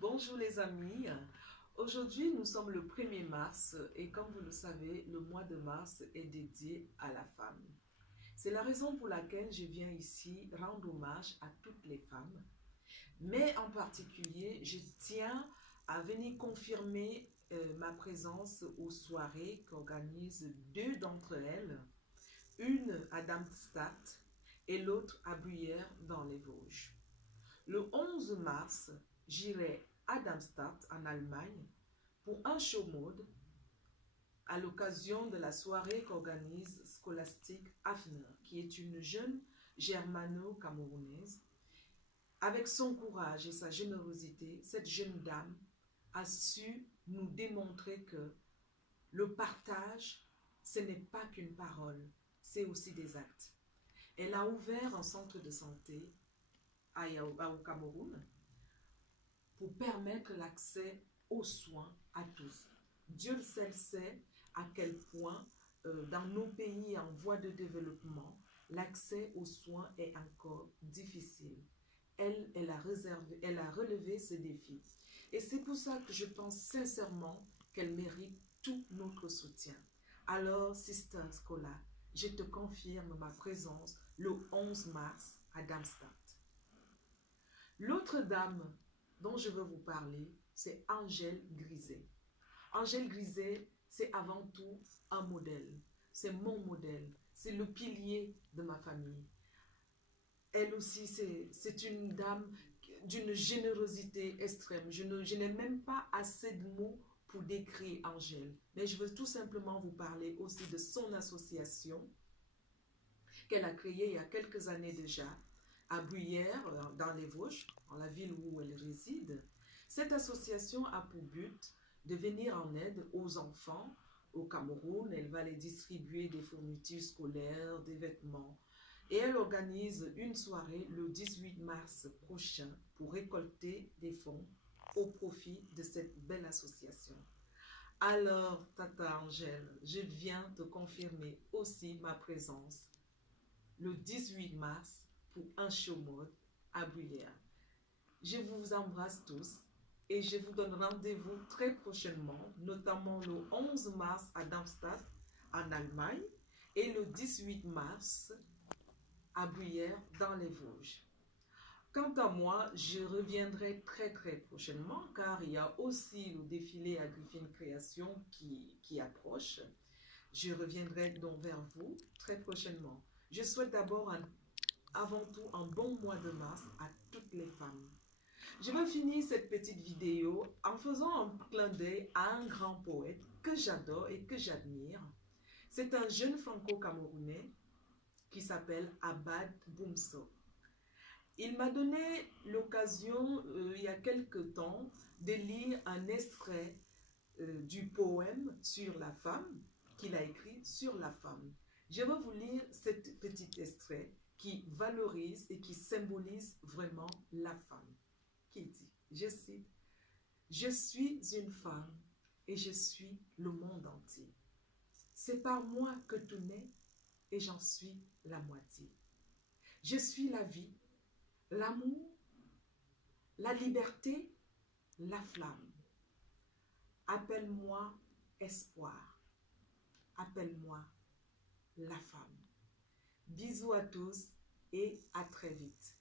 Bonjour les amis, aujourd'hui nous sommes le 1er mars et comme vous le savez, le mois de mars est dédié à la femme. C'est la raison pour laquelle je viens ici rendre hommage à toutes les femmes, mais en particulier je tiens à venir confirmer ma présence aux soirées qu'organisent deux d'entre elles, une à Darmstadt et l'autre à Bruyères dans les Vosges. Le 11 mars, j'irai à Darmstadt, en Allemagne, pour un show mode à l'occasion de la soirée qu'organise Scholastic Hafner, qui est une jeune germano-camerounaise. Avec son courage et sa générosité, cette jeune dame a su nous démontrer que le partage, ce n'est pas qu'une parole, c'est aussi des actes. Elle a ouvert un centre de santé au Cameroun pour permettre l'accès aux soins à tous. Dieu le seul sait à quel point dans nos pays en voie de développement, l'accès aux soins est encore difficile. Elle a relevé ce défi. Et c'est pour ça que je pense sincèrement qu'elle mérite tout notre soutien. Alors, Sister Scola, je te confirme ma présence le 11 mars à Darmstadt. L'autre dame dont je veux vous parler, c'est Angèle Griset. Angèle Griset, c'est avant tout un modèle. C'est mon modèle. C'est le pilier de ma famille. Elle aussi, c'est une dame d'une générosité extrême. Je n'ai même pas assez de mots pour décrire Angèle. Mais je veux tout simplement vous parler aussi de son association qu'elle a créée il y a quelques années déjà, à Bruyères, dans les Vosges, dans la ville où elle réside. Cette association a pour but de venir en aide aux enfants au Cameroun. Elle va les distribuer des fournitures scolaires, des vêtements. Et elle organise une soirée le 18 mars prochain pour récolter des fonds au profit de cette belle association. Alors, Tata Angèle, je viens te confirmer aussi ma présence le 18 mars pour un show mode à Bruyères. Je vous embrasse tous et je vous donne rendez-vous très prochainement, notamment le 11 mars à Darmstadt en Allemagne et le 18 mars à Bruyères dans les Vosges. Quant à moi, je reviendrai très prochainement car il y a aussi le défilé à Griffin Création qui approche. Je reviendrai donc vers vous très prochainement. Je souhaite d'abord avant tout un bon mois de mars à toutes les femmes. Je vais finir cette petite vidéo en faisant un clin d'œil à un grand poète que j'adore et que j'admire. C'est un jeune franco-camerounais qui s'appelle Abad Boumso. Il m'a donné l'occasion, il y a quelque temps, de lire un extrait du poème sur la femme qu'il a écrit sur la femme. Je vais vous lire cet petit extrait qui valorise et qui symbolise vraiment la femme. Qui dit, je cite, « Je suis une femme et je suis le monde entier. C'est par moi que tout naît et j'en suis la moitié. Je suis la vie, l'amour, la liberté, la flamme. Appelle-moi espoir. Appelle-moi la femme. » Bisous à tous et à très vite.